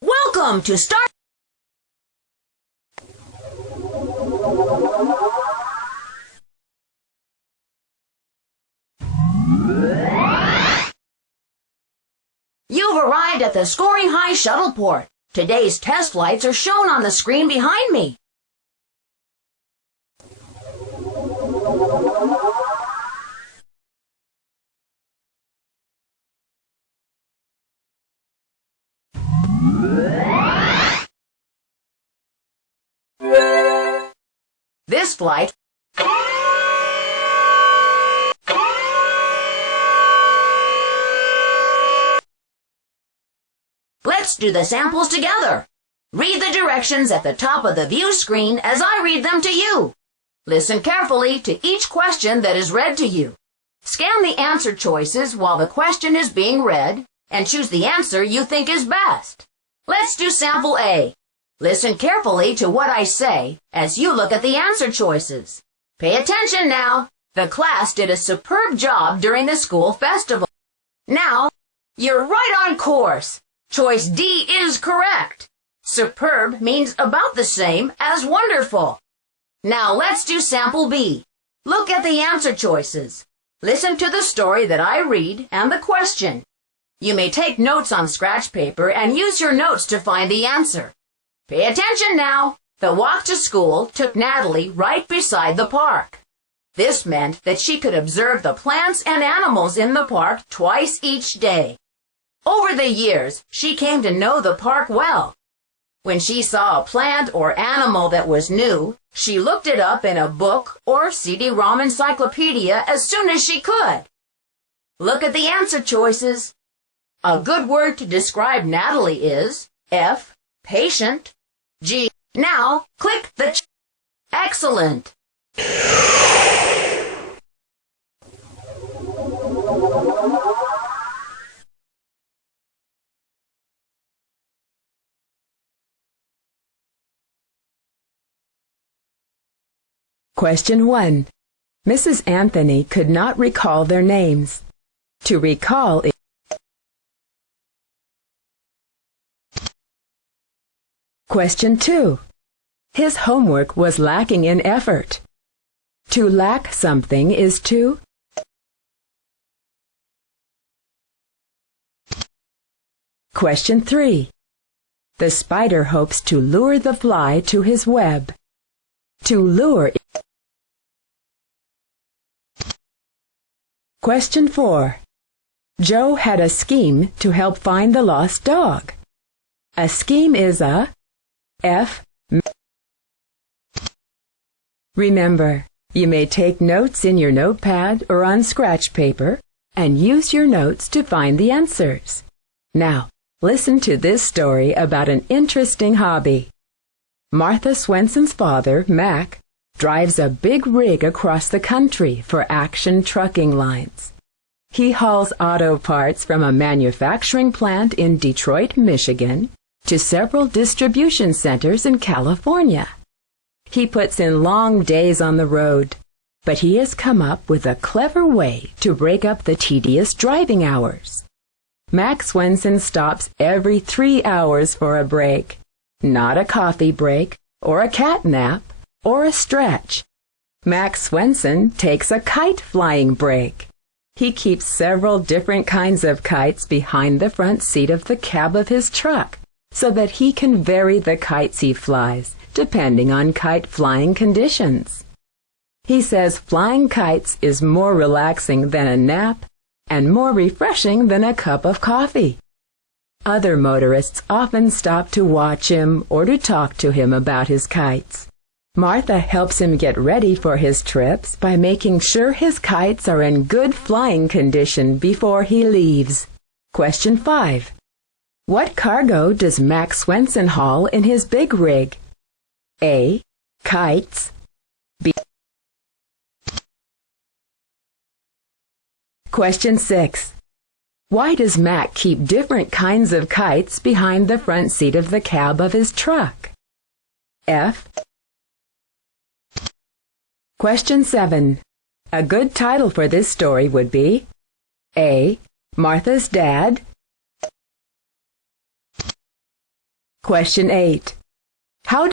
Welcome to Start. You've arrived at the Scoring High shuttle port. Today's test flights are shown on the screen behind me. This flight Let's do the samples together. Read the directions at the top of the view screen as I read them to you. Listen carefully to each question that is read to you. Scan the answer choices while the question is being read and choose the answer you think is best. Let's do sample A. Listen carefully to what I say as you look at the answer choices. Pay attention now. The class did a superb job during the school festival. Now, you're right on course. Choice D is correct. Superb means about the same as wonderful. Now let's do sample B. Look at the answer choices. Listen to the story that I read and the question. You may take notes on scratch paper and use your notes to find the answer. Pay attention now. The walk to school took Natalie right beside the park. This meant that she could observe the plants and animals in the park twice each day. Over the years, she came to know the park well. When she saw a plant or animal that was new, she looked it up in a book or CD-ROM encyclopedia as soon as she could. Look at the answer choices. A good word to describe Natalie is F, patient, G. Now, click the Excellent. Question 1. Mrs. Anthony could not recall their names. To recall is Question 2. His homework was lacking in effort. To lack something is to Question 3. The spider hopes to lure the fly to his web. To lure Question 4. Joe had a scheme to help find the lost dog. A scheme is a F. Remember, you may take notes in your notepad or on scratch paper and use your notes to find the answers. Now, listen to this story about an interesting hobby. Martha Swenson's father, Mac, drives a big rig across the country for Action trucking lines. He hauls auto parts from a manufacturing plant in Detroit, Michigan, to several distribution centers in California. He puts in long days on the road, but he has come up with a clever way to break up the tedious driving hours. Mac Swenson stops every 3 hours for a break, not a coffee break, or a cat nap, or a stretch. Mac Swenson takes a kite flying break. He keeps several different kinds of kites behind the front seat of the cab of his truck so that he can vary the kites he flies depending on kite flying conditions. He says flying kites is more relaxing than a nap and more refreshing than a cup of coffee. Other motorists often stop to watch him or to talk to him about his kites. Martha helps him get ready for his trips by making sure his kites are in good flying condition before he leaves. Question 5. What cargo does Mac Swenson haul in his big rig? A. Kites. B. Question 6. Why does Mac keep different kinds of kites behind the front seat of the cab of his truck? F. Question 7. A good title for this story would be A. Martha's Dad. Question 8. How